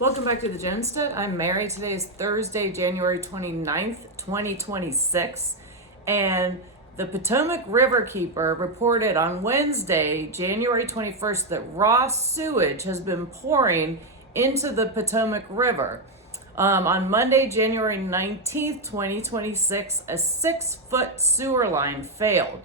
Welcome back to the Genstead. I'm Mary. Today is Thursday, January 29th, 2026. And the Potomac Riverkeeper reported on Wednesday, January 21st, that raw sewage has been pouring into the Potomac River. On Monday, January 19th, 2026, a 6-foot sewer line failed.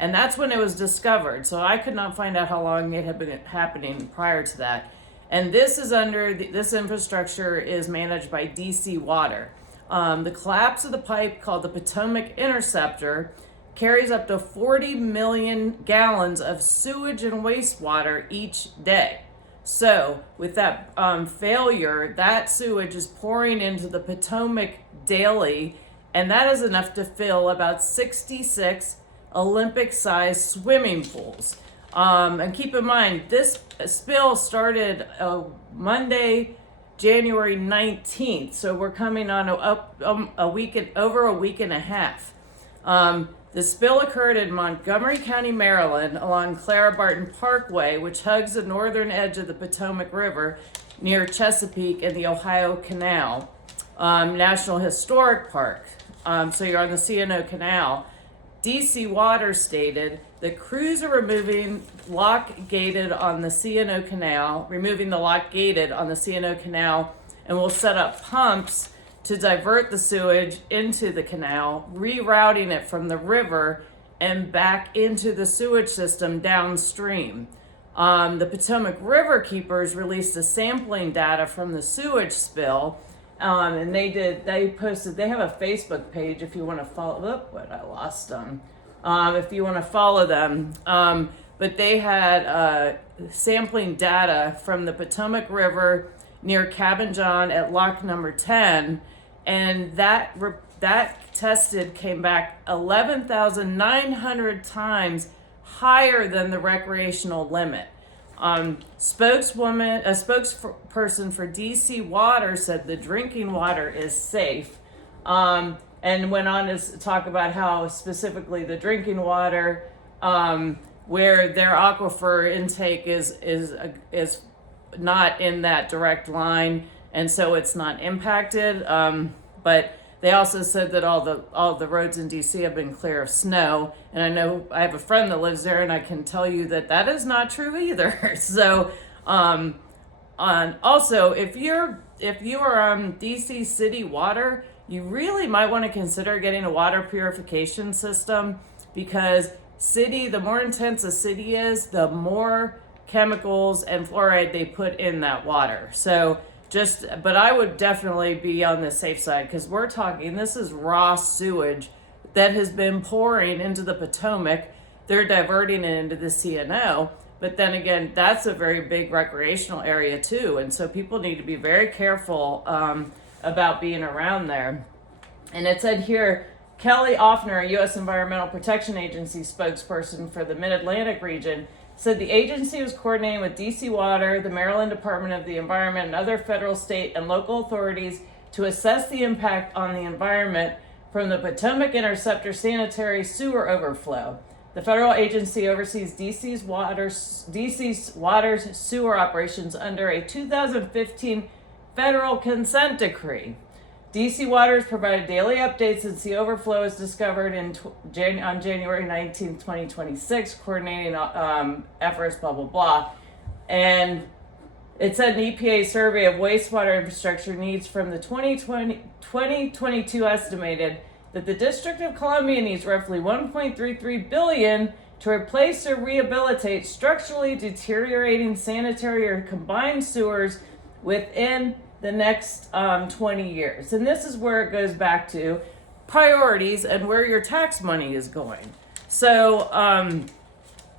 And that's when it was discovered. So I could not find out how long it had been happening prior to that. And this is this infrastructure is managed by DC Water. The collapse of the pipe, called the Potomac Interceptor, carries up to 40 million gallons of sewage and wastewater each day. So with that failure, that sewage is pouring into the Potomac daily, and that is enough to fill about 66 Olympic-sized swimming pools. And keep in mind, this spill started Monday, January 19th. So we're coming on over a week and a half. The spill occurred in Montgomery County, Maryland, along Clara Barton Parkway, which hugs the northern edge of the Potomac River near Chesapeake and the OCanal National Historic Park. So you're on the C&O Canal. DC Water stated the crews are removing the lock gated on the C&O Canal, and will set up pumps to divert the sewage into the canal, rerouting it from the river and back into the sewage system downstream. The Potomac Riverkeepers released a sampling data from the sewage spill. And they have a Facebook page if you want to follow. If you want to follow them. But they had sampling data from the Potomac River near Cabin John at lock number 10. And that tested came back 11,900 times higher than the recreational limit. A spokesperson for DC Water said the drinking water is safe, and went on to talk about how specifically the drinking water, where their aquifer intake is not in that direct line, and so it's not impacted. But they also said that all the roads in DC have been clear of snow, and I know I have a friend that lives there, and I can tell you that is not true either. So, also, if you are on DC City Water, you really might want to consider getting a water purification system, because the more intense a city is, the more chemicals and fluoride they put in that water. So. But I would definitely be on the safe side, because this is raw sewage that has been pouring into the Potomac. They're diverting it into the C&O. But then again, that's a very big recreational area too. And so people need to be very careful about being around there. And it said here, Kelly Offner, a U.S. Environmental Protection Agency spokesperson for the Mid-Atlantic region, said the agency was coordinating with DC Water, the Maryland Department of the Environment, and other federal, state, and local authorities to assess the impact on the environment from the Potomac Interceptor sanitary sewer overflow. The federal agency oversees DC's water sewer operations under a 2015 federal consent decree. DC Water has provided daily updates since the overflow was discovered on January 19, 2026, coordinating efforts, blah, blah, blah. And it said an EPA survey of wastewater infrastructure needs from the 2022 estimated that the District of Columbia needs roughly $1.33 billion to replace or rehabilitate structurally deteriorating sanitary or combined sewers within the next 20 years. And this is where it goes back to priorities and where your tax money is going. So,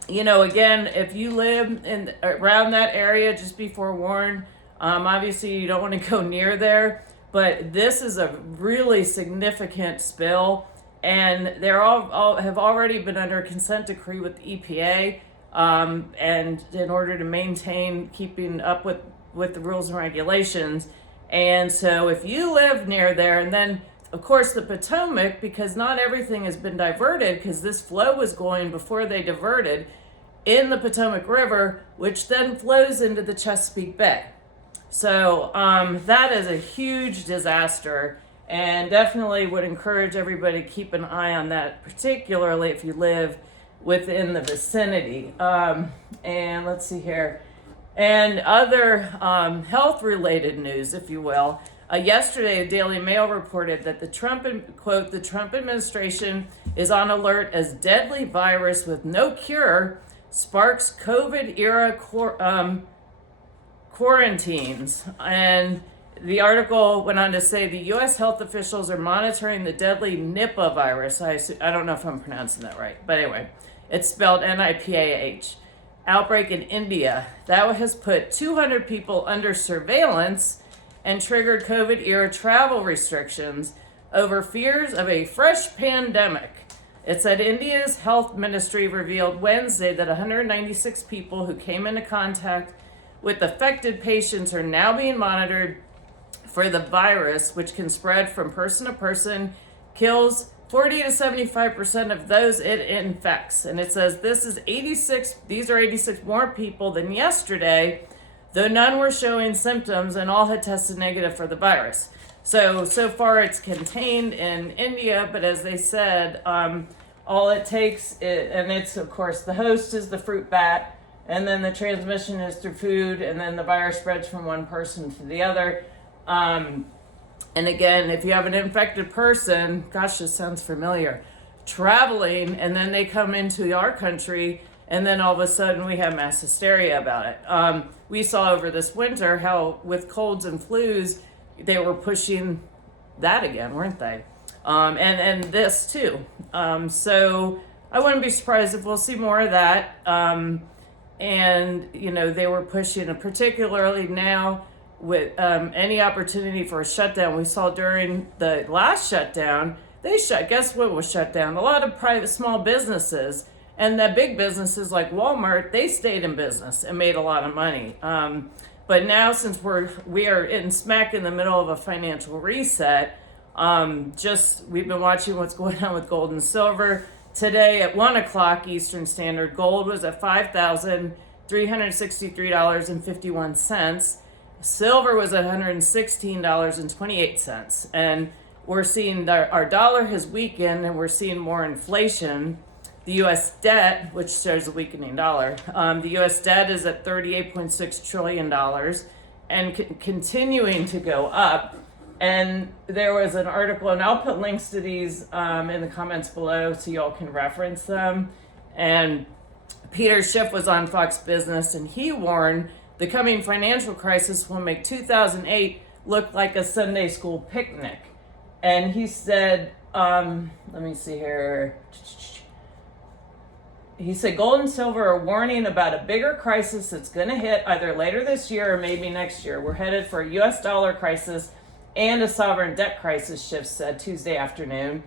again, if you live around that area, just be forewarned. Obviously, you don't want to go near there, but this is a really significant spill, and they're all have already been under a consent decree with the EPA, and in order to maintain keeping up with the rules and regulations. And so if you live near there, and then of course the Potomac, because not everything has been diverted, because this flow was going before they diverted in the Potomac River, which then flows into the Chesapeake Bay. So that is a huge disaster, and definitely would encourage everybody to keep an eye on that, particularly if you live within the vicinity. And let's see here. And other health-related news, if you will. Yesterday, the Daily Mail reported that the Trump administration is on alert as deadly virus with no cure sparks COVID-era quarantines. And the article went on to say the U.S. health officials are monitoring the deadly Nipah virus. I don't know if I'm pronouncing that right, but anyway, it's spelled Nipah. Outbreak in India. That has put 200 people under surveillance and triggered COVID-era travel restrictions over fears of a fresh pandemic. It said India's health ministry revealed Wednesday that 196 people who came into contact with affected patients are now being monitored for the virus, which can spread from person to person, kills 40 to 75% of those it infects. And it says these are 86 more people than yesterday, though none were showing symptoms and all had tested negative for the virus. So far it's contained in India, but as they said, all it takes, and it's of course the host is the fruit bat, and then the transmission is through food, and then the virus spreads from one person to the other. And again, if you have an infected person, gosh, this sounds familiar, traveling, and then they come into our country, and then all of a sudden we have mass hysteria about it. We saw over this winter how with colds and flus, they were pushing that again, weren't they? And this too. So I wouldn't be surprised if we'll see more of that. And, they were pushing, particularly now, with any opportunity for a shutdown. We saw during the last shutdown, guess what was shut down? A lot of private small businesses, and the big businesses like Walmart, they stayed in business and made a lot of money. But now, since we are smack in the middle of a financial reset, we've been watching what's going on with gold and silver. Today at 1:00 Eastern Standard, gold was at $5,363.51. Silver was at $116.28. And we're seeing our dollar has weakened, and we're seeing more inflation. The U.S. debt, which shows a weakening dollar, the U.S. debt is at $38.6 trillion and continuing to go up. And there was an article, and I'll put links to these in the comments below so y'all can reference them. And Peter Schiff was on Fox Business, and he warned the coming financial crisis will make 2008 look like a Sunday school picnic. And he said, let me see here. He said gold and silver are warning about a bigger crisis that's going to hit either later this year or maybe next year. We're headed for a U.S. dollar crisis and a sovereign debt crisis, Schiff said Tuesday afternoon.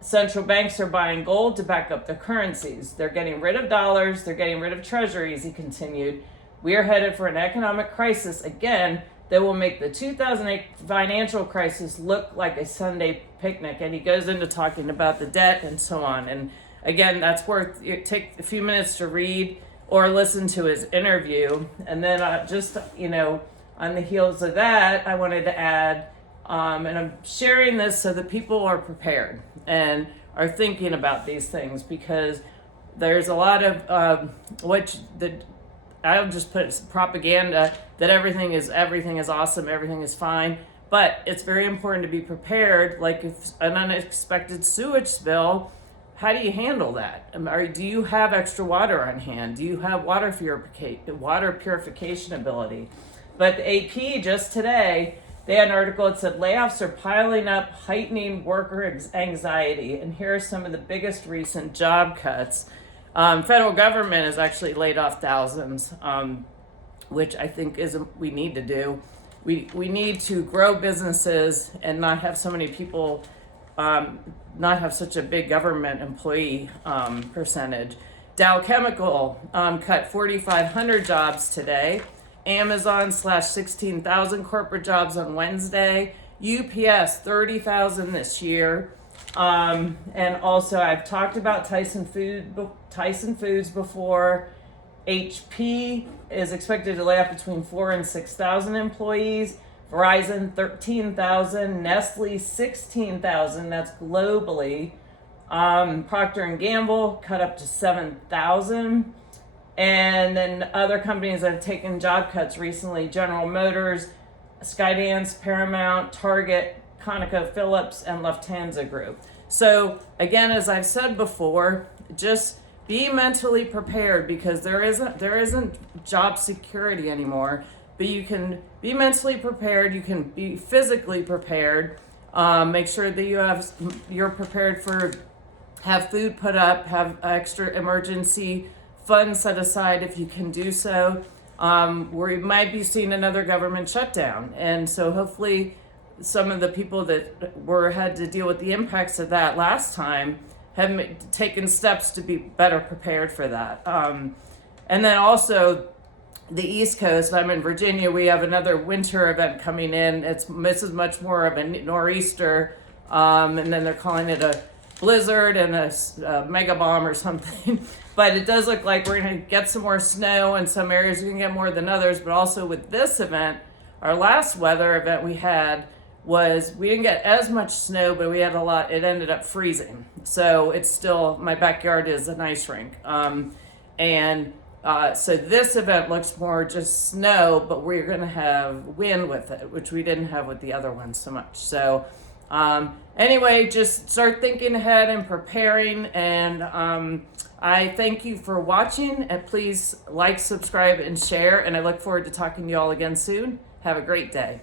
Central banks are buying gold to back up their currencies. They're getting rid of dollars. They're getting rid of treasuries, he continued. We are headed for an economic crisis again that will make the 2008 financial crisis look like a Sunday picnic. And he goes into talking about the debt and so on. And again, that's worth it. Take a few minutes to read or listen to his interview. And then on the heels of that, I wanted to add, and I'm sharing this so that people are prepared and are thinking about these things, because there's a lot of I'll just put propaganda that everything is awesome, everything is fine. But it's very important to be prepared. Like if an unexpected sewage spill, how do you handle that? Do you have extra water on hand? Do you have water purification ability? But the AP just today, they had an article that said layoffs are piling up, heightening worker anxiety. And here are some of the biggest recent job cuts. Federal government has actually laid off thousands, which I think we need to do. We need to grow businesses and not have so many people, not have such a big government employee percentage. Dow Chemical cut 4,500 jobs today. Amazon slashed 16,000 corporate jobs on Wednesday. UPS 30,000 this year. And also I've talked about Tyson Foods before. HP is expected to lay off between 4,000 and 6,000 employees. Verizon 13,000, Nestle 16,000. That's globally. Procter and Gamble cut up to 7,000. And then other companies that have taken job cuts recently: General Motors, Skydance, Paramount, Target, ConocoPhillips, and Lufthansa Group. So again, as I've said before, just be mentally prepared, because there isn't job security anymore. But you can be mentally prepared. You can be physically prepared. Make sure that you're prepared for, have food put up, have extra emergency funds set aside if you can do so. We might be seeing another government shutdown, and so hopefully some of the people that had to deal with the impacts of that last time have taken steps to be better prepared for that. And then also the East Coast, I'm in Virginia, we have another winter event coming in. This is much more of a nor'easter, and then they're calling it a blizzard and a mega bomb or something. But it does look like we're going to get some more snow in some areas. We're going to get more than others. But also with this event, our last weather event we had was, we didn't get as much snow, but we had a lot. It ended up freezing. So it's still, my backyard is an ice rink. So this event looks more just snow, but we're going to have wind with it, which we didn't have with the other ones so much. So anyway, just start thinking ahead and preparing. And I thank you for watching, and please like, subscribe, and share. And I look forward to talking to you all again soon. Have a great day.